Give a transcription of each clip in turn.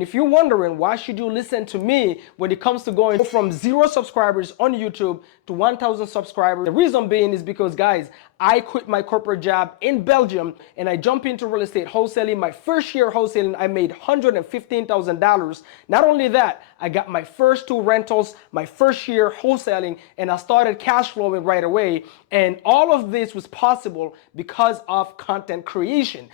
And if you're wondering why should you listen to me when it comes to going from 0 subscribers on YouTube to 1,000 subscribers, the reason being is because, guys, I quit my corporate job in Belgium and I jumped into real estate wholesaling. My first year wholesaling, I made $115,000. Not only that, I got my first 2 rentals, my first year wholesaling, and I started cash flowing right away. And all of this was possible because of content creation.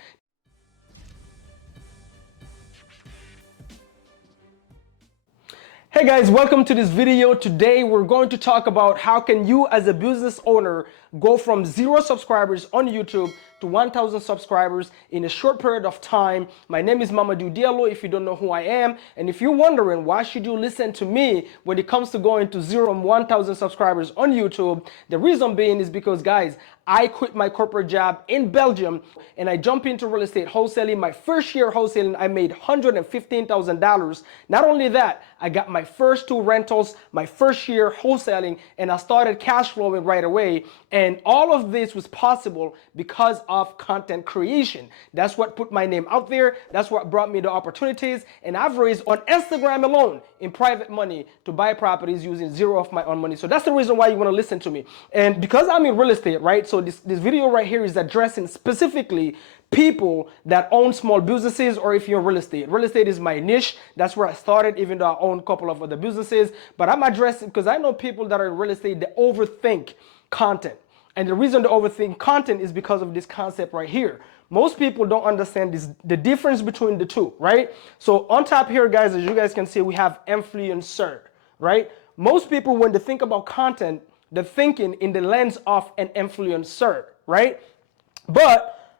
Hey guys, welcome to this video. Today we're going to talk about how can you as a business owner go from 0 subscribers on YouTube to 1,000 subscribers in a short period of time. My name is Mamadou Diallo if you don't know who I am. And if you're wondering why should you listen to me when it comes to going to 0 and 1,000 subscribers on YouTube, the reason being is because, guys, I quit my corporate job in Belgium and I jumped into real estate wholesaling. My first year wholesaling, I made $115,000. Not only that, I got my first 2 rentals, my first year wholesaling, and I started cash flowing right away. And all of this was possible because of content creation. That's what put my name out there. That's what brought me the opportunities. And I've raised on Instagram alone in private money to buy properties using 0 of my own money. So that's the reason why you want to listen to me. And because I'm in real estate, right? So this video right here is addressing specifically people that own small businesses, or if you're in real estate. Real estate is my niche. That's where I started, even though I own a couple of other businesses. But I'm addressing because I know people that are in real estate, they overthink content. And the reason they overthink content is because of this concept right here. Most people don't understand the difference between the two, right? So on top here, guys, as you guys can see, we have influencer, right? Most people, when they think about content, they're thinking in the lens of an influencer, right? But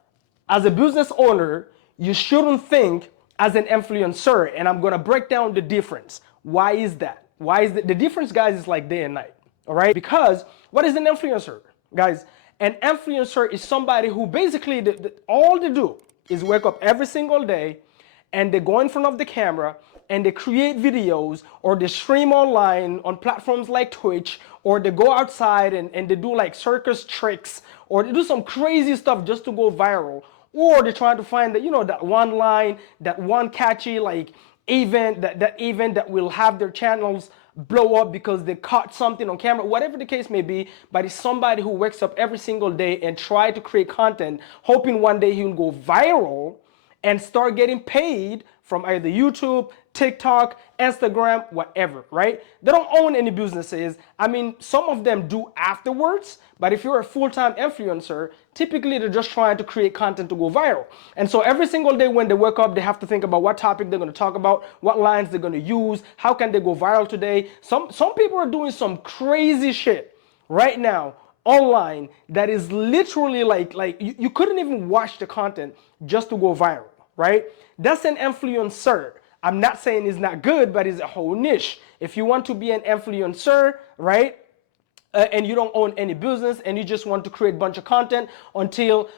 as a business owner, you shouldn't think as an influencer. And I'm going to break down the difference. Why is that? Why is the difference, guys, is like day and night, all right? Because what is an influencer? Guys, an influencer is somebody who basically, all they do is wake up every single day and they go in front of the camera and they create videos, or they stream online on platforms like Twitch, or they go outside and they do like circus tricks, or they do some crazy stuff just to go viral, or they're trying to find that, you know, that one line, that one catchy like event, that event that will have their channels blow up because they caught something on camera, whatever the case may be. But it's somebody who wakes up every single day and try to create content, hoping one day he will go viral and start getting paid from either YouTube, TikTok, Instagram, whatever, right? They don't own any businesses. I mean, some of them do afterwards, but if you're a full-time influencer, typically they're just trying to create content to go viral. And so every single day when they wake up, they have to think about what topic they're going to talk about, what lines they're going to use, how can they go viral today. Some people are doing some crazy shit right now online that is literally like you couldn't even watch the content just to go viral, right? That's an influencer. I'm not saying it's not good, but it's a whole niche. If you want to be an influencer, right, and you don't own any business and you just want to create a bunch of content until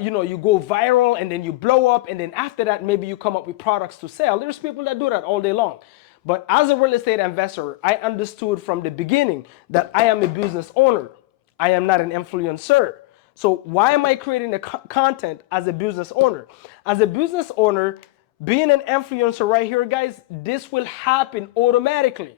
you know, you go viral and then you blow up, and then after that maybe you come up with products to sell. There's people that do that all day long. But as a real estate investor, I understood from the beginning that I am a business owner. I am not an influencer. So why am I creating the content as a business owner? As a business owner, being an influencer right here, guys, this will happen automatically.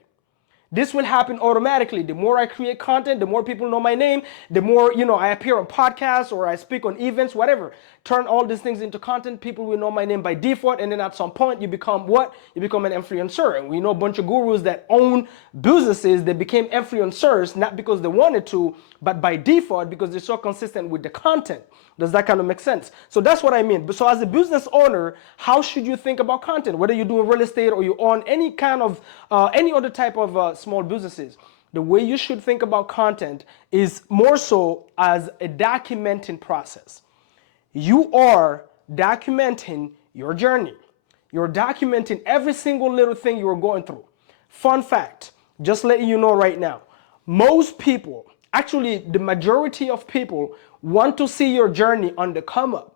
This will happen automatically. The more I create content, the more people know my name, the more, you know, I appear on podcasts or I speak on events, whatever. Turn all these things into content. People will know my name by default. And then at some point you become what? You become an influencer. And we know a bunch of gurus that own businesses that became influencers, not because they wanted to, but by default because they're so consistent with the content. Does that kind of make sense? So that's what I mean. So as a business owner, how should you think about content? Whether you're doing real estate or you own any kind of, any other type of small businesses, the way you should think about content is more so as a documenting process. You are documenting your journey. You're documenting every single little thing you are going through. Fun fact, just letting you know right now, most people, actually the majority of people, want to see your journey on the come up.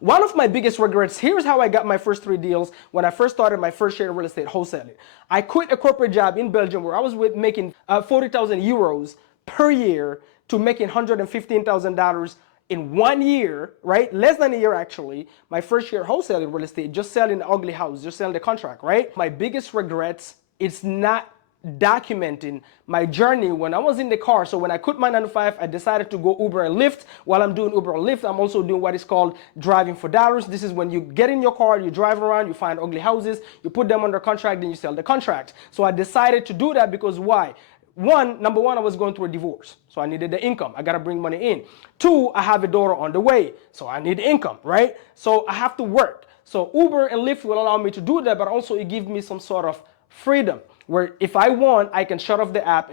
One of my biggest regrets, here's how I got my first 3 deals when I first started my first year of real estate wholesaling. I quit a corporate job in Belgium where I was making 40,000 euros per year to making $115,000 in 1 year, right? Less than a year actually, my first year wholesaling real estate, just selling the ugly house, just selling the contract, right? My biggest regrets, it's not documenting my journey when I was in the car. So when I quit my 9 to 5, I decided to go Uber and Lyft. While I'm doing Uber and Lyft, I'm also doing what is called driving for dollars. This is when you get in your car, you drive around, you find ugly houses, you put them under contract, then you sell the contract. So I decided to do that because why? Number one, I was going through a divorce, so I needed the income. I gotta bring money in. Two, I have a daughter on the way, so I need income, right? So I have to work. So Uber and Lyft will allow me to do that, but also it gives me some sort of freedom where if I want, I can shut off the app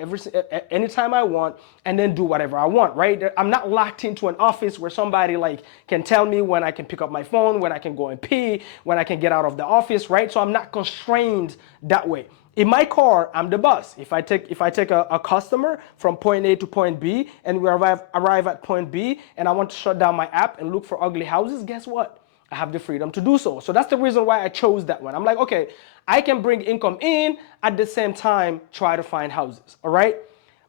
anytime I want and then do whatever I want, right? I'm not locked into an office where somebody like can tell me when I can pick up my phone, when I can go and pee, when I can get out of the office, right? So I'm not constrained that way. In my car, I'm the boss. If I take a customer from point A to point B and we arrive at point B and I want to shut down my app and look for ugly houses, guess what? I have the freedom to do so. So that's the reason why I chose that one. I'm like, okay, I can bring income in at the same time, try to find houses, all right?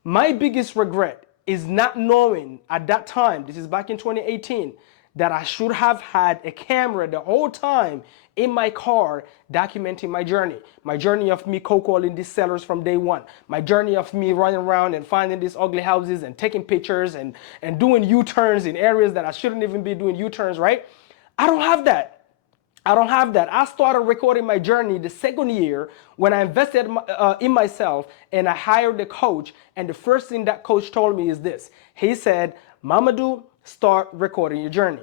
My biggest regret is not knowing at that time, this is back in 2018, that I should have had a camera the whole time in my car documenting my journey of me cold calling these sellers from day one, my journey of me running around and finding these ugly houses and taking pictures and doing U-turns in areas that I shouldn't even be doing U-turns, right? I don't have that. I started recording my journey the second year when I invested in myself and I hired a coach. And the first thing that coach told me is this. He said, Mamadou, start recording your journey.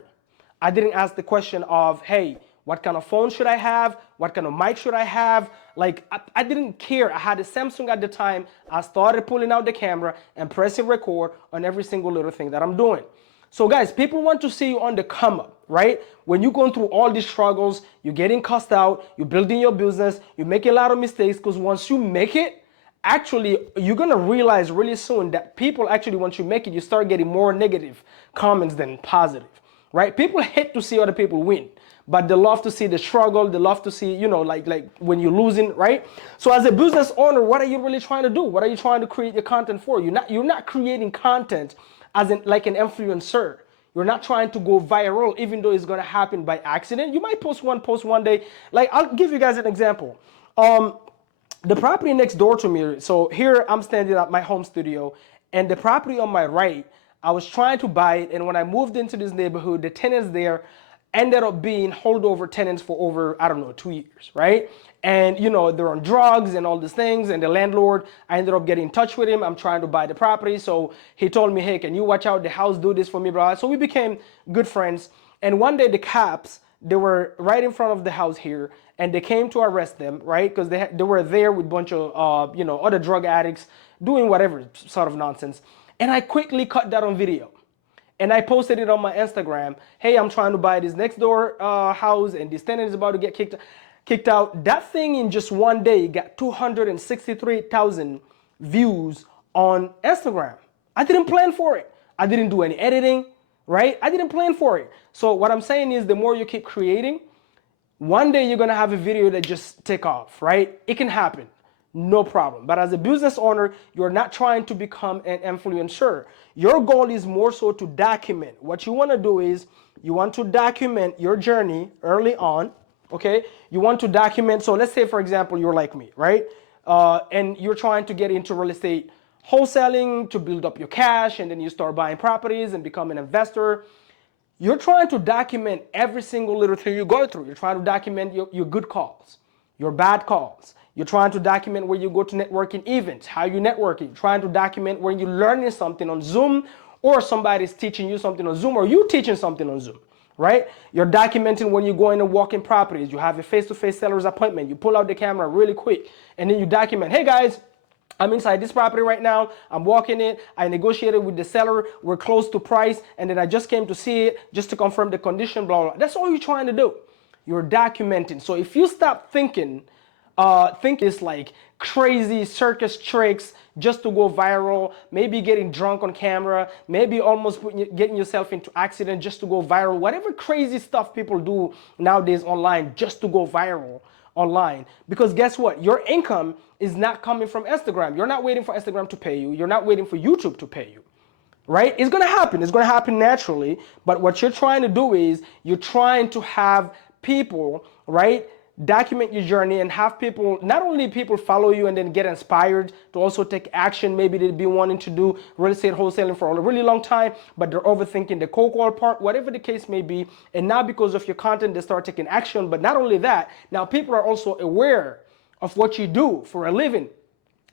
I didn't ask the question of, hey, what kind of phone should I have? What kind of mic should I have? Like, I didn't care. I had a Samsung at the time. I started pulling out the camera and pressing record on every single little thing that I'm doing. So guys, people want to see you on the come up, right? When you're going through all these struggles, you're getting cussed out, you're building your business, you make a lot of mistakes, because once you make it, actually, you're gonna realize really soon that people actually, once you make it, you start getting more negative comments than positive, right? People hate to see other people win, but they love to see the struggle, they love to see, like when you're losing, right? So as a business owner, what are you really trying to do? What are you trying to create your content for? You're not creating content as like an influencer. You're not trying to go viral, even though it's gonna happen by accident. You might post one day. Like, I'll give you guys an example. The property next door to me, so here I'm standing at my home studio, and the property on my right, I was trying to buy it, and when I moved into this neighborhood, the tenants there ended up being holdover tenants for over, 2 years, right? And they're on drugs and all these things, and the landlord, I ended up getting in touch with him. I'm trying to buy the property, so he told me, hey, can you watch out the house, do this for me, bro? So we became good friends, and one day the cops, they were right in front of the house here, and they came to arrest them, right? Because they were there with a bunch of, other drug addicts doing whatever sort of nonsense. And I quickly cut that on video. And I posted it on my Instagram. Hey, I'm trying to buy this next door house, and this tenant is about to get kicked out. That thing in just one day got 263,000 views on Instagram. I didn't plan for it. I didn't do any editing, right? I didn't plan for it. So what I'm saying is, the more you keep creating, one day you're gonna have a video that just take off, right? It can happen. No problem. But as a business owner, you're not trying to become an influencer. Your goal is more so to document. What you want to do is you want to document your journey early on, okay? You want to document, so let's say, for example, you're like me, right? And you're trying to get into real estate wholesaling to build up your cash, and then you start buying properties and become an investor. You're trying to document every single little thing you go through. You're trying to document your good calls, your bad calls. You're trying to document where you go to networking events, how you networking. You're trying to document when you're learning something on Zoom, or somebody's teaching you something on Zoom, or you teaching something on Zoom, right? You're documenting when you go in and walk in properties. You have a face-to-face seller's appointment. You pull out the camera really quick, and then you document, hey guys, I'm inside this property right now. I'm walking it. I negotiated with the seller. We're close to price, and then I just came to see it just to confirm the condition, blah, blah, blah. That's all you're trying to do. You're documenting. So if you stop thinking it's like crazy circus tricks just to go viral, maybe getting drunk on camera, maybe almost getting yourself into accident just to go viral, whatever crazy stuff people do nowadays online just to go viral online. Because guess what? Your income is not coming from Instagram. You're not waiting for Instagram to pay you. You're not waiting for YouTube to pay you, right? It's gonna happen. It's gonna happen naturally. But what you're trying to do is you're trying to have people, right, document your journey and have people, not only people follow you and then get inspired to also take action. Maybe they'd be wanting to do real estate wholesaling for a really long time, but they're overthinking the cold call part, whatever the case may be. And now because of your content, they start taking action. But not only that, now people are also aware of what you do for a living.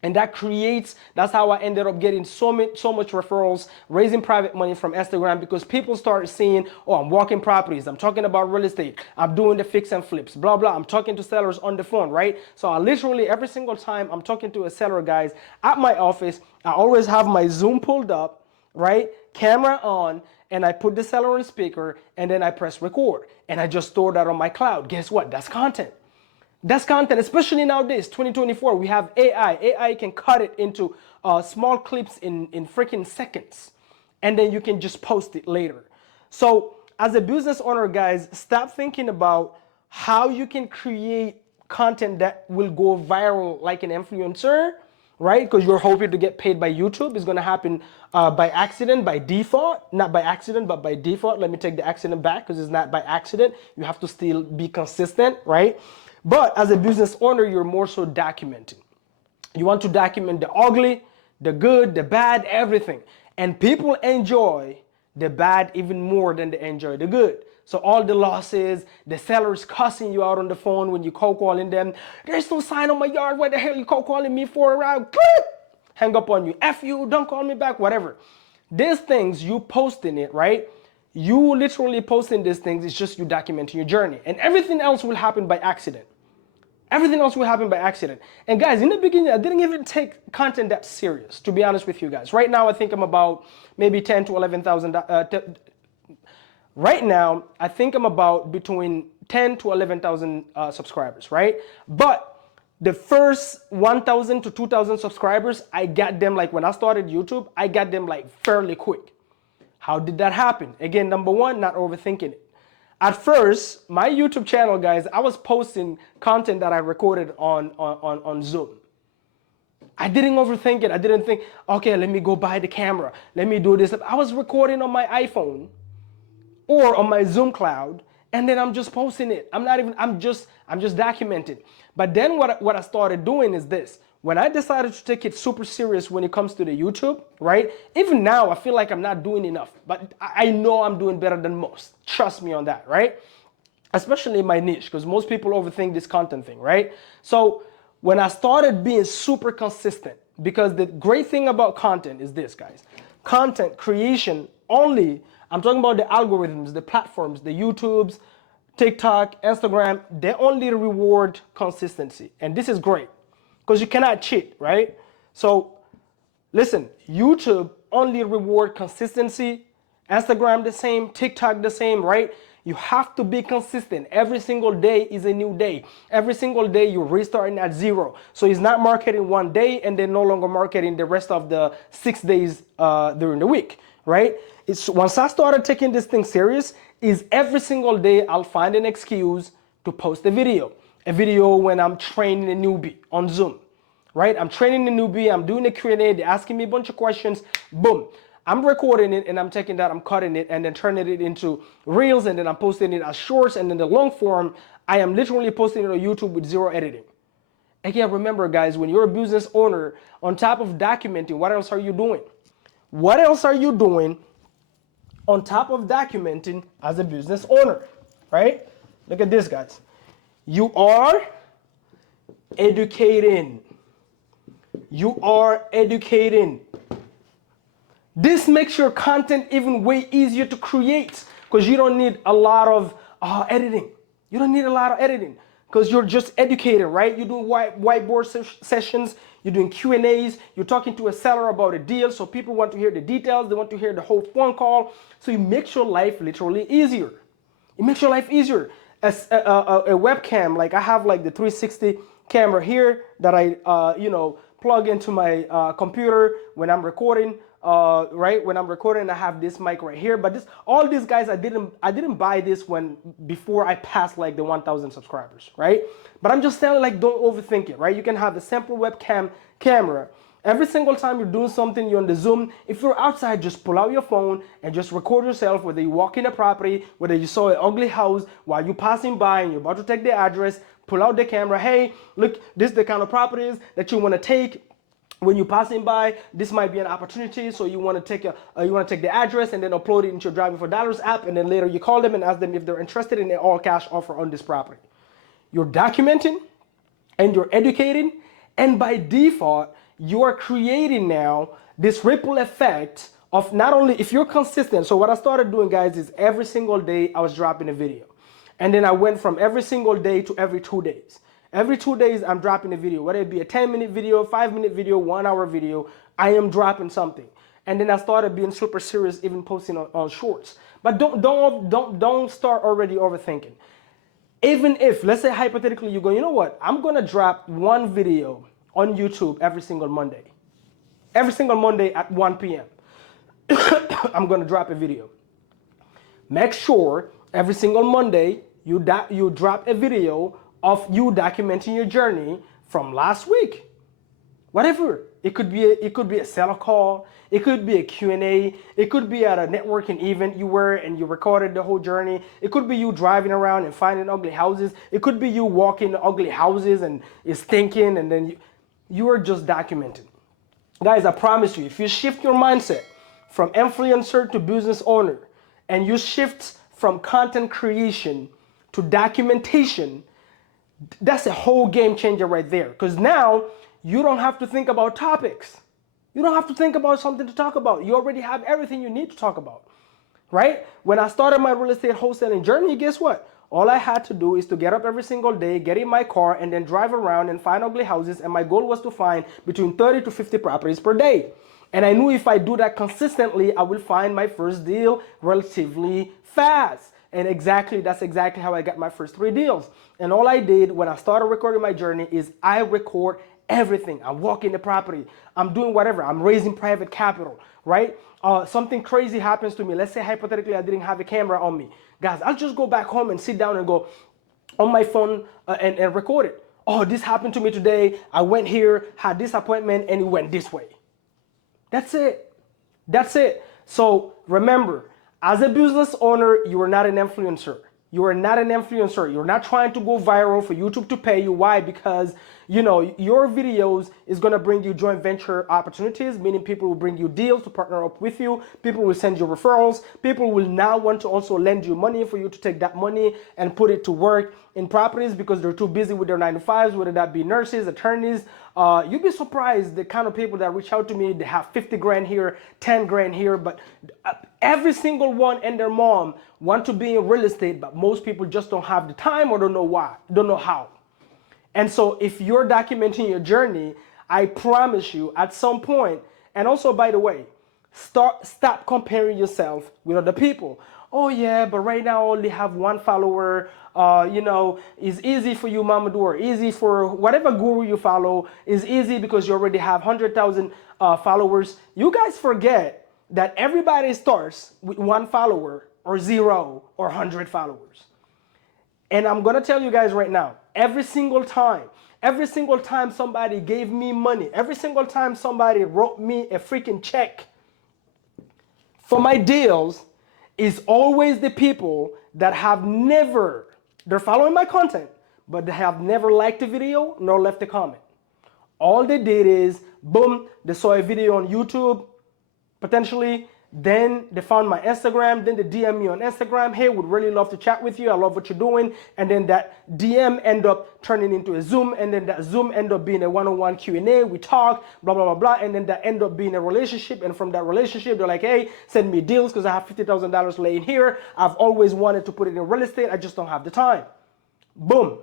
And that creates, that's how I ended up getting so much referrals, raising private money from Instagram, because people started seeing, oh, I'm walking properties, I'm talking about real estate, I'm doing the fix and flips, blah, blah. I'm talking to sellers on the phone, right? So I literally, every single time I'm talking to a seller, guys, at my office, I always have my Zoom pulled up, right? Camera on, and I put the seller on speaker, and then I press record. And I just store that on my cloud. Guess what? That's content. That's content, especially nowadays, 2024, we have AI. AI can cut it into small clips in freaking seconds. And then you can just post it later. So as a business owner, guys, stop thinking about how you can create content that will go viral like an influencer, right? Because you're hoping to get paid by YouTube. It's going to happen by accident, by default. Not by accident, but by default. Let me take the accident back, because it's not by accident. You have to still be consistent, right? But as a business owner, you're more so documenting. You want to document the ugly, the good, the bad, everything. And people enjoy the bad even more than they enjoy the good. So all the losses, the sellers cussing you out on the phone when you cold calling them. There's no sign on my yard. What the hell you cold calling me for? Around? Hang up on you. F you, don't call me back, whatever. These things, you posting it, right? You literally posting these things, it's just you documenting your journey. And everything else will happen by accident. Everything else will happen by accident. And guys, in the beginning, I didn't even take content that serious, to be honest with you guys. Right now, I think I'm about maybe 10 to 11,000. Right now, I think I'm about between 10 to 11,000 subscribers, right? But the first 1,000 to 2,000 subscribers, I got them like when I started YouTube, I got them like fairly quick. How did that happen? Again, number one, not overthinking it. At first, my YouTube channel, guys, I was posting content that I recorded on Zoom. I didn't overthink it. I didn't think, okay, let me go buy the camera. Let me do this. I was recording on my iPhone or on my Zoom cloud, and then I'm just posting it. I'm just documenting. But then what I started doing is this. When I decided to take it super serious when it comes to the YouTube, right? Even now, I feel like I'm not doing enough, but I know I'm doing better than most. Trust me on that, right? Especially in my niche, because most people overthink this content thing, right? So when I started being super consistent, because the great thing about content is this, guys. Content creation only, I'm talking about the algorithms, the platforms, the YouTubes, TikTok, Instagram, they only reward consistency. And this is great, because you cannot cheat, right? So listen, YouTube only reward consistency, Instagram the same, TikTok the same, right? You have to be consistent. Every single day is a new day. Every single day you're restarting at zero. So it's not marketing one day and then no longer marketing the rest of the 6 days during the week, right? It's once I started taking this thing serious, is every single day I'll find an excuse to post a video when I'm training a newbie on Zoom, right? I'm training a newbie, I'm doing a Q&A, they're asking me a bunch of questions, boom. I'm recording it and I'm taking that, I'm cutting it and then turning it into reels, and then I'm posting it as shorts, and then the long form, I am literally posting it on YouTube with zero editing. Again, remember guys, when you're a business owner, on top of documenting, what else are you doing? What else are you doing on top of documenting as a business owner, right? Look at this, guys. You are educating. You are educating. This makes your content even way easier to create, because you don't need a lot of editing. You don't need a lot of editing because you're just educating, right? You're doing whiteboard sessions, you're doing Q&As, you're talking to a seller about a deal, so people want to hear the details, they want to hear the whole phone call. So it makes your life literally easier. It makes your life easier. As a webcam, like I have like the 360 camera here that I plug into my computer when I'm recording. Right when I'm recording, I have this mic right here. But all these guys, I didn't buy this before I passed like the 1,000 subscribers, right? But I'm just saying, like, don't overthink it, right? You can have a simple webcam camera Every single time you're doing something, you're on the Zoom. If you're outside, just pull out your phone and just record yourself, whether you walk in a property, whether you saw an ugly house while you're passing by and you're about to take the address, pull out the camera. Hey, look, this is the kind of properties that you want to take. When you're passing by, this might be an opportunity. So you want to take the address and then upload it into your Driving for Dollars app, and then later you call them and ask them if they're interested in an all-cash offer on this property. You're documenting and you're educating, and by default, you are creating now this ripple effect of not only if you're consistent. So what I started doing, guys, is every single day I was dropping a video, and then I went from every single day to every 2 days. Every 2 days, I'm dropping a video, whether it be a 10-minute video, 5-minute video, 1-hour video, I am dropping something. And then I started being super serious, even posting on shorts. But don't start already overthinking. Even if, let's say hypothetically, you go, you know what, I'm gonna drop one video on YouTube every single Monday. Every single Monday at 1 p.m. I'm gonna drop a video. Make sure every single Monday you drop a video of you documenting your journey from last week. Whatever. It could be a seller call, it could be a Q&A, it could be at a networking event you were and you recorded the whole journey. It could be you driving around and finding ugly houses. It could be you walking the ugly houses and it's stinking, and then you are just documenting. Guys, I promise you, if you shift your mindset from influencer to business owner, and you shift from content creation to documentation, that's a whole game changer right there. Because now you don't have to think about topics. You don't have to think about something to talk about. You already have everything you need to talk about, right? When I started my real estate wholesaling journey, guess what? All I had to do is to get up every single day, get in my car, and then drive around and find ugly houses. And my goal was to find between 30 to 50 properties per day. And I knew if I do that consistently, I will find my first deal relatively fast. And that's exactly how I got my first 3 deals. And all I did when I started recording my journey is I record everything. I'm walking the property. I'm doing whatever. I'm raising private capital, right? Something crazy happens to me. Let's say hypothetically I didn't have a camera on me. Guys, I'll just go back home and sit down and go on my phone and record it. Oh, this happened to me today. I went here, had this appointment, and it went this way. That's it. That's it. So remember, as a business owner, you are not an influencer. You are not an influencer. You're not trying to go viral for YouTube to pay you. Why? Because, you know, your videos is going to bring you joint venture opportunities, meaning people will bring you deals to partner up with you. People will send you referrals. People will now want to also lend you money for you to take that money and put it to work in properties because they're too busy with their 9-to-5s, whether that be nurses, attorneys. You'd be surprised the kind of people that reach out to me. They have 50 grand here, 10 grand here, but every single one and their mom want to be in real estate, but most people just don't have the time or don't know why, don't know how. And so if you're documenting your journey, I promise you at some point, and also by the way, stop comparing yourself with other people. Oh yeah, but right now I only have 1 follower. You know, it's easy for you, Mamadou, or easy for whatever guru you follow. Is easy because you already have 100,000 followers. You guys forget that everybody starts with 1 follower or 0 or 100 followers. And I'm gonna tell you guys right now, every single time somebody gave me money, every single time somebody wrote me a freaking check for my deals, is always the people that have never, they're following my content, but they have never liked the video nor left a comment. All they did is, boom, they saw a video on YouTube, potentially, then they found my Instagram, then they DM me on Instagram, hey, would really love to chat with you, I love what you're doing, and then that DM end up turning into a Zoom, and then that Zoom end up being a one-on-one Q&A, we talk, blah, blah, blah, blah, and then that end up being a relationship, and from that relationship, they're like, hey, send me deals because I have $50,000 laying here, I've always wanted to put it in real estate, I just don't have the time. Alright.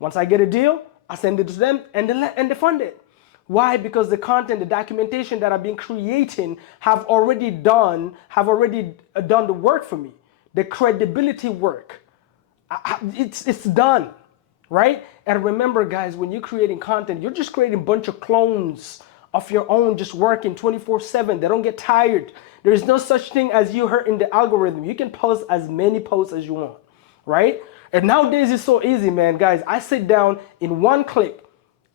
Once I get a deal, I send it to them, and they fund it. Why? Because the content, the documentation that I've been creating have already done the work for me. The credibility work. It's done, right? And remember, guys, when you're creating content, you're just creating a bunch of clones of your own, just working 24/7. They don't get tired. There is no such thing as you heard in the algorithm. You can post as many posts as you want, right? And nowadays it's so easy, man, guys. I sit down in one click.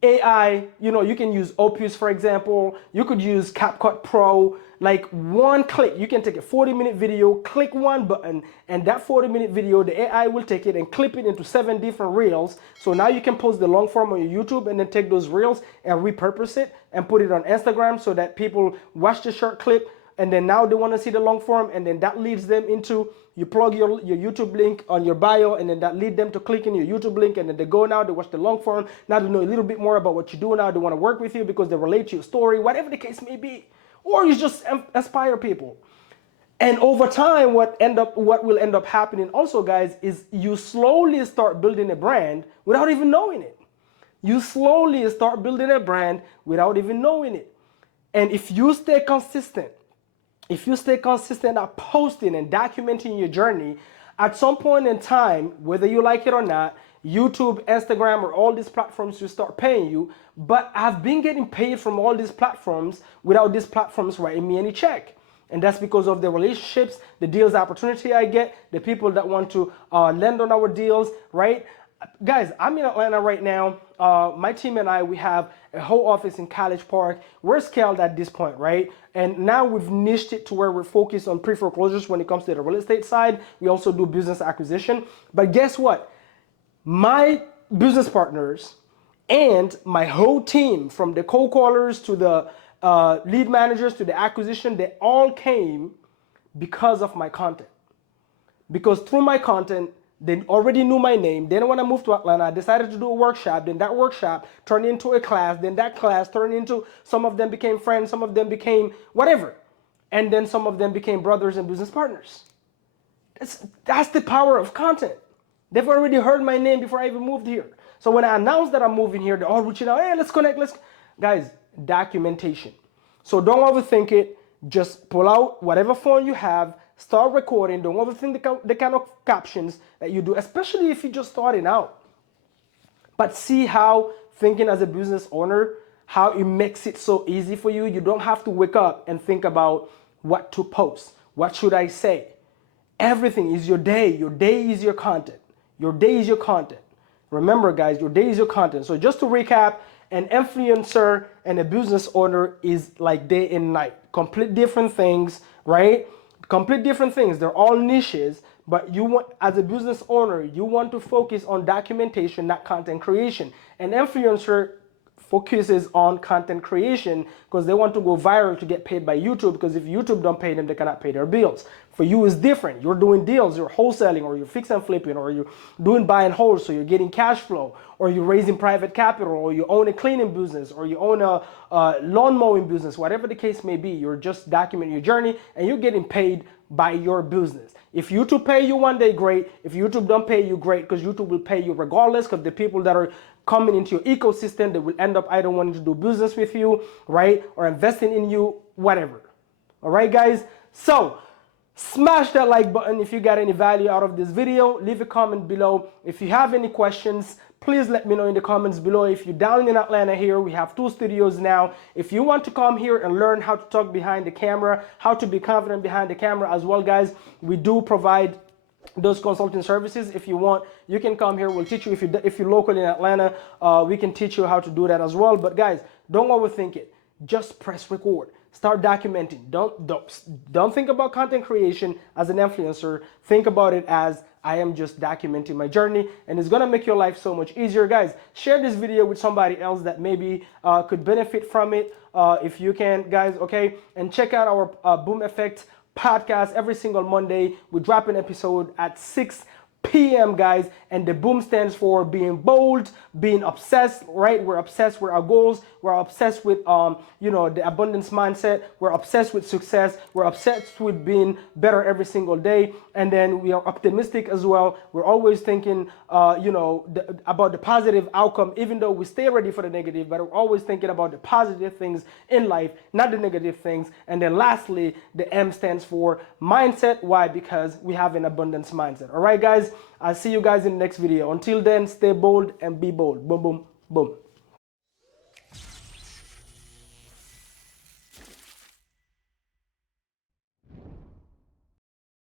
AI, you can use Opus, for example. You could use CapCut Pro. Like one click, you can take a 40-minute video, click one button, and that 40-minute video, the AI will take it and clip it into 7 different reels. So now you can post the long form on your YouTube and then take those reels and repurpose it and put it on Instagram so that people watch the short clip and then now they want to see the long form, and then that leads them into, you plug your YouTube link on your bio, and then that lead them to click in your YouTube link, and then they go now, they watch the long form, now they know a little bit more about what you do now, they want to work with you because they relate to your story, whatever the case may be. Or you just inspire people. And over time, what will end up happening also, guys, is you slowly start building a brand without even knowing it. You slowly start building a brand without even knowing it. And if you stay consistent at posting and documenting your journey, at some point in time, whether you like it or not, YouTube, Instagram, or all these platforms will start paying you. But I've been getting paid from all these platforms without these platforms writing me any check. And that's because of the relationships, the deals opportunity I get, the people that want to lend on our deals, right? Guys, I'm in Atlanta right now. My team and I, we have a whole office in College Park. We're scaled at this point, right? And now we've niched it to where we're focused on pre-foreclosures when it comes to the real estate side. We also do business acquisition. But guess what? My business partners and my whole team, from the cold callers to the lead managers to the acquisition, they all came because of my content. Because through my content, they already knew my name. Then when I moved to Atlanta, I decided to do a workshop. Then that workshop turned into a class. Then that class turned into, some of them became friends, some of them became whatever. And then some of them became brothers and business partners. That's the power of content. They've already heard my name before I even moved here. So when I announced that I'm moving here, they're all reaching out, hey, let's connect, Guys, documentation. So don't overthink it. Just pull out whatever phone you have, start recording. Don't overthink the kind of captions that you do, especially if you're just starting out. But see how thinking as a business owner, how it makes it so easy for you. You don't have to wake up and think about what to post. What should I say? Everything is your day. Your day is your content. Your day is your content. Remember, guys, your day is your content. So just to recap, an influencer and a business owner is like day and night. Complete different things, right? Complete different things. They're all niches, but you want, as a business owner, you want to focus on documentation, not content creation. An influencer focuses on content creation because they want to go viral to get paid by YouTube, because if YouTube don't pay them, they cannot pay their bills. For you, it's different. You're doing deals, you're wholesaling, or you're fix and flipping, or you're doing buy and hold, so you're getting cash flow, or you're raising private capital, or you own a cleaning business, or you own a lawn mowing business, whatever the case may be. You're just documenting your journey and you're getting paid by your business. If YouTube pay you one day, great. If YouTube don't pay you, great, because YouTube will pay you regardless, because the people that are coming into your ecosystem, they will end up either wanting to do business with you, right, or investing in you, whatever. All right, guys? So smash that like button if you got any value out of this video. Leave a comment below. If you have any questions, please let me know in the comments below. If you're down in Atlanta here, we have 2 studios now. If you want to come here and learn how to talk behind the camera, how to be confident behind the camera as well, guys, we do provide those consulting services. If you want, you can come here. We'll teach you. If you're local in Atlanta, we can teach you how to do that as well. But guys, don't overthink it. Just press record. Start documenting. Don't think about content creation as an influencer. Think about it as, I am just documenting my journey, and it's gonna make your life so much easier. Guys, share this video with somebody else that maybe could benefit from it, if you can, guys, okay? And check out our Boom Effect podcast every single Monday. We drop an episode at 6 p.m. guys, and the boom stands for being bold, being obsessed, right? We're obsessed with our goals. We're obsessed with the abundance mindset. We're obsessed with success. We're obsessed with being better every single day. And then we are optimistic as well. We're always thinking about the positive outcome, even though we stay ready for the negative, but we're always thinking about the positive things in life, not the negative things. And then lastly, the M stands for mindset. Why? Because we have an abundance mindset. All right, guys, I'll see you guys in the next video. Until then, stay bold and be bold. Boom, boom, boom.